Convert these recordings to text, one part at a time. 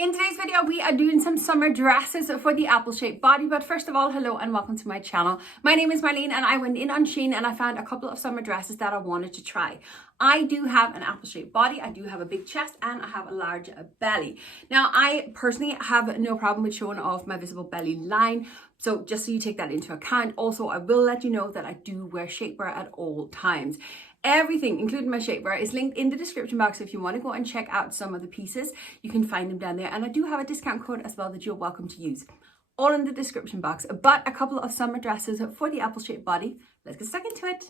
In today's video, we are doing some summer dresses for the apple-shaped body. But first of all, hello and welcome to my channel. My name is Marleen and I went in on SHEIN and I found a couple of summer dresses that I wanted to try. I do have an apple-shaped body, I do have a big chest, and I have a large belly. Now, I personally have no problem with showing off my visible belly line. So just so you take that into account. Also, I will let you know that I do wear shapewear at all times. Everything, including my shapewear, is linked in the description box. If you want to go and check out some of the pieces, you can find them down there. And I do have a discount code as well that you're welcome to use. All in the description box. But a couple of summer dresses for the apple-shaped body. Let's get stuck into it.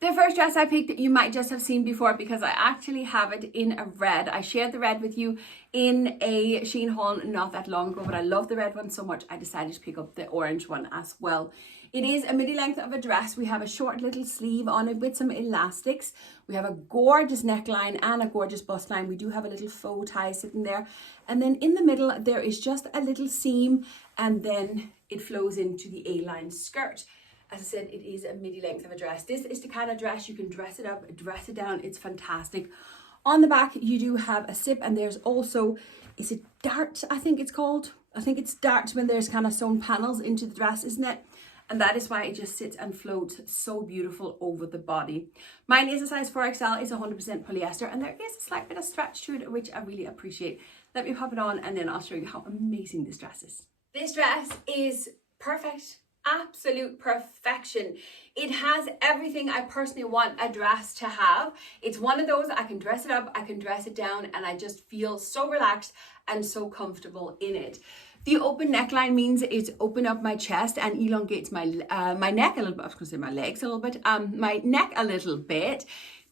The first dress I picked, you might just have seen before because I actually have it in a red. I shared the red with you in a SHEIN haul not that long ago, but I love the red one so much I decided to pick up the orange one as well. It is a midi length of a dress. We have a short little sleeve on it with some elastics. We have a gorgeous neckline and a gorgeous bust line. We do have a little faux tie sitting there. And then in the middle, there is just a little seam and then it flows into the A-line skirt. As I said, it is a midi length of a dress. This is the kind of dress you can dress it up, dress it down. It's fantastic. On the back, you do have a zip and there's also, is it darts, I think it's called? I think it's darts when there's kind of sewn panels into the dress, isn't it? And that is why it just sits and floats so beautiful over the body. Mine is a size 4XL, it's 100% polyester, and there is a slight bit of stretch to it, which I really appreciate. Let me pop it on and then I'll show you how amazing this dress is. This dress is perfect. Absolute perfection. It has everything I personally want a dress to have. It's one of those I can dress it up, I can dress it down, and I just feel so relaxed and so comfortable in it. The open neckline means it's open up my chest and elongates my my neck a little bit. I was going to say my legs a little bit. My neck a little bit.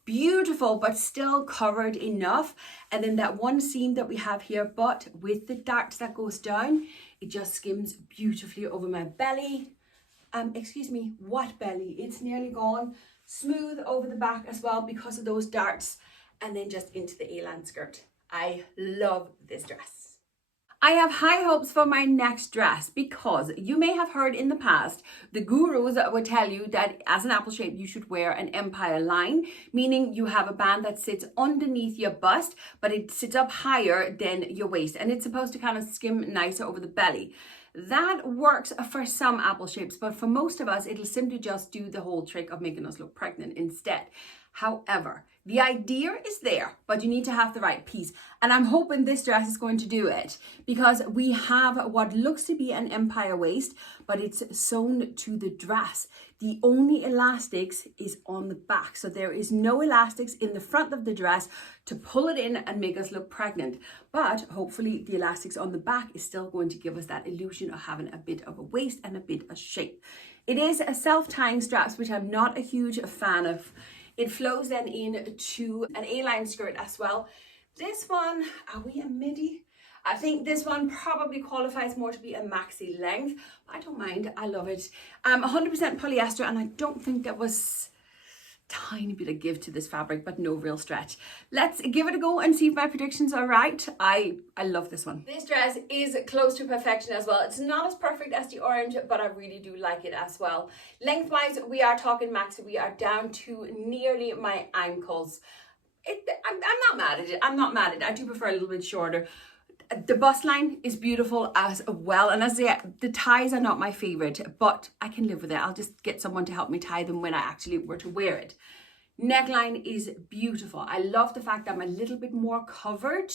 Beautiful, but still covered enough. And then that one seam that we have here, but with the darts that goes down, it just skims beautifully over my belly. Excuse me, what belly? It's nearly gone. Smooth over the back as well because of those darts, and then just into the A-line skirt. I love this dress. I have high hopes for my next dress because you may have heard in the past the gurus would tell you that as an apple shape you should wear an empire line, meaning you have a band that sits underneath your bust but it sits up higher than your waist and it's supposed to kind of skim nicer over the belly. That works for some apple shapes, but for most of us it'll simply just do the whole trick of making us look pregnant instead. However, the idea is there, but you need to have the right piece. And I'm hoping this dress is going to do it because we have what looks to be an empire waist, but it's sewn to the dress. The only elastics is on the back. So there is no elastics in the front of the dress to pull it in and make us look pregnant. But hopefully the elastics on the back is still going to give us that illusion of having a bit of a waist and a bit of shape. It is a self-tying straps, which I'm not a huge fan of. It flows then into an A-line skirt as well. This one, are we a midi? I think this one probably qualifies more to be a maxi length. I don't mind, I love it. 100% polyester, and I don't think there was a tiny bit of give to this fabric, but no real stretch. Let's give it a go and see if my predictions are right. I love this one. This dress is close to perfection as well. It's not as perfect as the orange, but I really do like it as well. Lengthwise, we are talking maxi. We are down to nearly my ankles. I'm not mad at it. I'm not mad at it. I do prefer a little bit shorter. The bust line is beautiful as well, and as the ties are not my favorite, but I can live with it. I'll just get someone to help me tie them when I actually were to wear it. Neckline is beautiful. I love the fact that I'm a little bit more covered.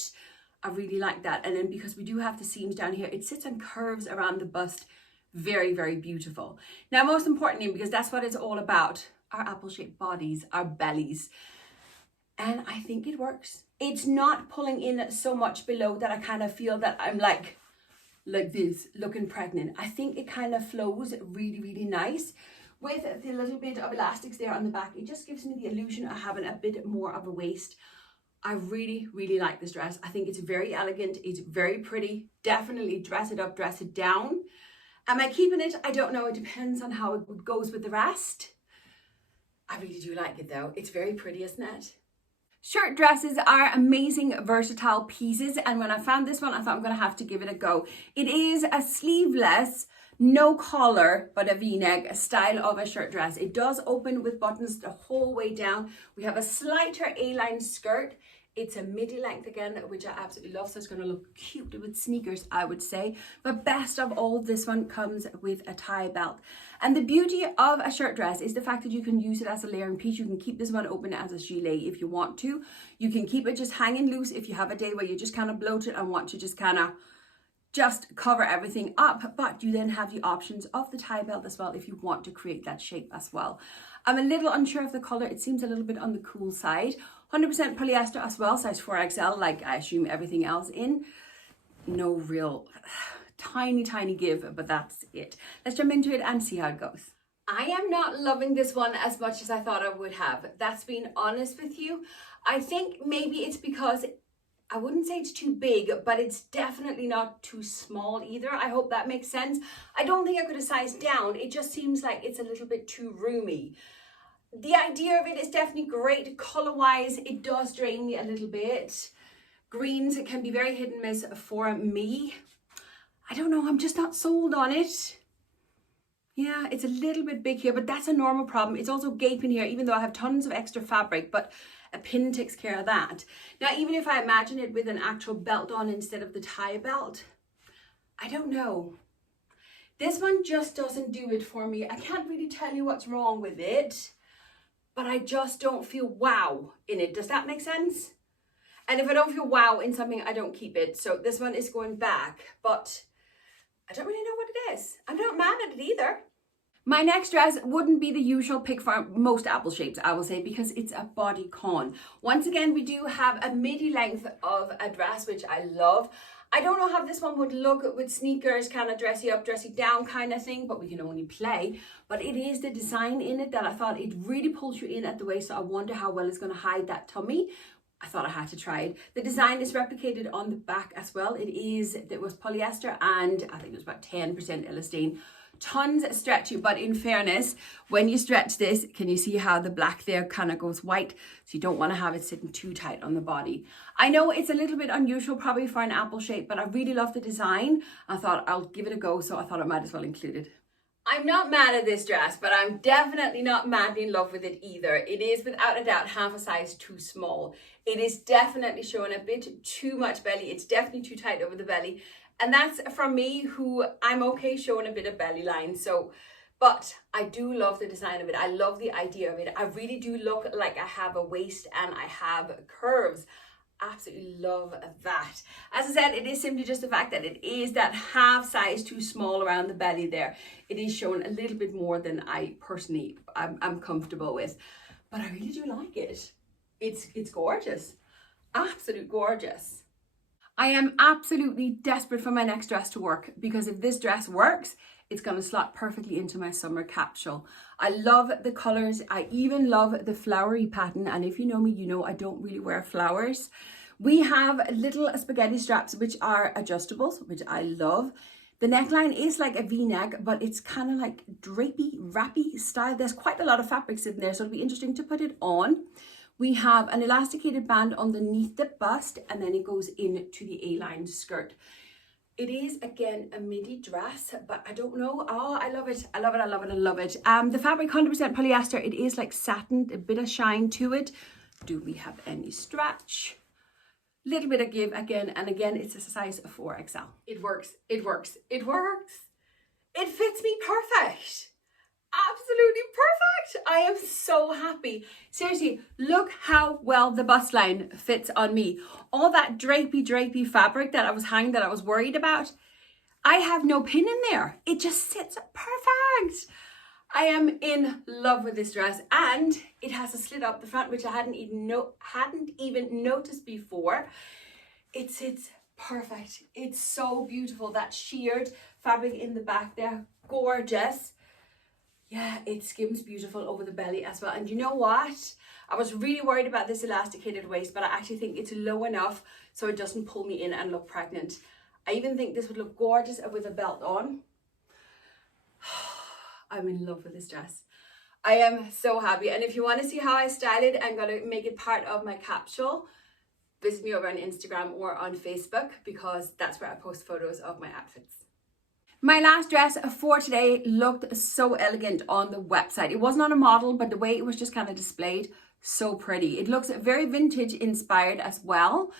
I really like that. And then because we do have the seams down here, it sits and curves around the bust. Very, very beautiful. Now, most importantly, because that's what it's all about, our apple-shaped bodies, our bellies. And I think it works. It's not pulling in so much below that I kind of feel that I'm like this, looking pregnant. I think it kind of flows really, really nice. With the little bit of elastics there on the back, it just gives me the illusion of having a bit more of a waist. I really, really like this dress. I think it's very elegant. It's very pretty. Definitely dress it up, dress it down. Am I keeping it? I don't know. It depends on how it goes with the rest. I really do like it though. It's very pretty, isn't it? Shirt dresses are amazing, versatile pieces, and when I found this one, I thought I'm going to have to give it a go. It is a sleeveless, no collar, but a V-neck style of a shirt dress. It does open with buttons the whole way down. We have a slighter A-line skirt. It's a midi length again, which I absolutely love. So it's going to look cute with sneakers, I would say. But best of all, this one comes with a tie belt. And the beauty of a shirt dress is the fact that you can use it as a layering piece. You can keep this one open as a gilet if you want to. You can keep it just hanging loose if you have a day where you just kind of bloated and want to just kind of just cover everything up, but you then have the options of the tie belt as well if you want to create that shape as well. I'm a little unsure of the color. It seems a little bit on the cool side. 100% polyester as well, size 4XL, like I assume everything else in. No real tiny give, but that's it. Let's jump into it and see how it goes. I am not loving this one as much as I thought I would have. That's being honest with you. I think maybe it's because I wouldn't say it's too big, but it's definitely not too small either. I hope that makes sense. I don't think I could have sized down. It just seems like it's a little bit too roomy. The idea of it is definitely great. Color-wise, it does drain me a little bit. Greens, it can be very hit and miss for me. I don't know, I'm just not sold on it. Yeah, it's a little bit big here, but that's a normal problem. It's also gaping here, even though I have tons of extra fabric, but a pin takes care of that. Now, even if I imagine it with an actual belt on instead of the tie belt, I don't know. This one just doesn't do it for me. I can't really tell you what's wrong with it, but I just don't feel wow in it. Does that make sense? And if I don't feel wow in something, I don't keep it. So this one is going back, but I don't really know what it is. I'm not mad at it either. My next dress wouldn't be the usual pick for most apple shapes, I will say, because it's a bodycon. Once again, we do have a midi length of a dress, which I love. I don't know how this one would look with sneakers, kind of dressy up, dressy down kind of thing, but we can only play. But it is the design in it that I thought it really pulls you in at the waist, so I wonder how well it's going to hide that tummy. I thought I had to try it. The design is replicated on the back as well. It was polyester and I think it was about 10% elastane. Tons stretchy, but in fairness, when you stretch this, can you see how the black there kind of goes white? So you don't want to have it sitting too tight on the body. I know it's a little bit unusual probably for an apple shape, but I really love the design. I thought I'll give it a go, so I thought I might as well include it. I'm not mad at this dress, but I'm definitely not madly in love with it either. It is without a doubt half a size too small. It is definitely showing a bit too much belly. It's definitely too tight over the belly. And that's from me, who I'm okay showing a bit of belly line. So, but I do love the design of it. I love the idea of it. I really do look like I have a waist and I have curves. Absolutely love that. As I said, it is simply just the fact that it is that half size too small around the belly there. It is showing a little bit more than I personally I'm comfortable with. But I really do like it. It's gorgeous. Absolute gorgeous. I am absolutely desperate for my next dress to work, because if this dress works, it's going to slot perfectly into my summer capsule. I love the colors. I even love the flowery pattern. And if you know me, you know I don't really wear flowers. We have little spaghetti straps, which are adjustables, which I love. The neckline is like a V-neck, but it's kind of like drapey, wrappy style. There's quite a lot of fabrics in there, so it'll be interesting to put it on. We have an elasticated band underneath the bust, and then it goes into the A-line skirt. It is, again, a midi dress, but I don't know. Oh, I love it. I love it. I love it. I love it. The fabric, 100% polyester. It is like satin, a bit of shine to it. Do we have any stretch? Little bit of give again. And again, it's a size 4XL. It works. It works. It works. It fits me perfect. Absolutely perfect. I am so happy. Seriously, look how well the bust line fits on me. All that drapey fabric that I was hanging, that I was worried about, I have no pin in there. It just sits perfect. I am in love with this dress, and it has a slit up the front, which I hadn't even noticed before. It sits perfect. It's so beautiful. That sheared fabric in the back there, gorgeous. Yeah, it skims beautiful over the belly as well. And you know what? I was really worried about this elasticated waist, but I actually think it's low enough so it doesn't pull me in and look pregnant. I even think this would look gorgeous with a belt on. I'm in love with this dress. I am so happy. And if you want to see how I style it, I'm going to make it part of my capsule. Visit me over on Instagram or on Facebook, because that's where I post photos of my outfits. My last dress for today looked so elegant on the website. It wasn't on a model, but the way it was just kind of displayed, So pretty. It looks very vintage inspired as well.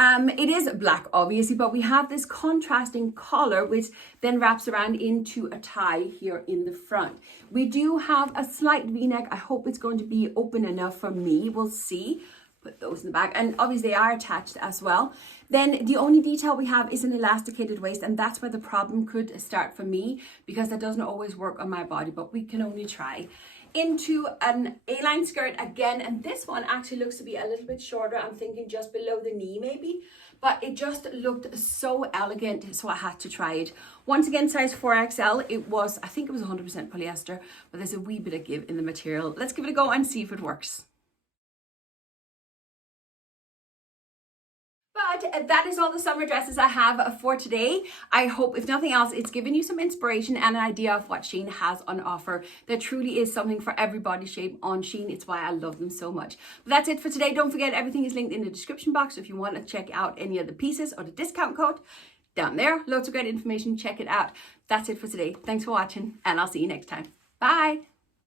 It is black obviously, but we have this contrasting collar which then wraps around into a tie here in the front. We do have a slight v-neck. I hope it's going to be open enough for me. We'll see. Put those in the back, and obviously they are attached as well. Then the only detail we have is an elasticated waist, and that's where the problem could start for me, because that doesn't always work on my body, but we can only try. Into an A-line skirt again, and this one actually looks to be a little bit shorter. I'm thinking just below the knee maybe, but it just looked so elegant, so I had to try it. Once again, size 4XL. It was, I think it was 100% polyester, but there's a wee bit of give in the material. Let's give it a go and see if it works. But that is all the summer dresses I have for today. I hope, if nothing else, it's given you some inspiration and an idea of what SHEIN has on offer. There truly is something for every body shape on SHEIN. It's why I love them so much. But that's it for today. Don't forget, everything is linked in the description box. So if you want to check out any of the pieces or the discount code, down there, loads of great information. Check it out. That's it for today. Thanks for watching, and I'll see you next time. Bye.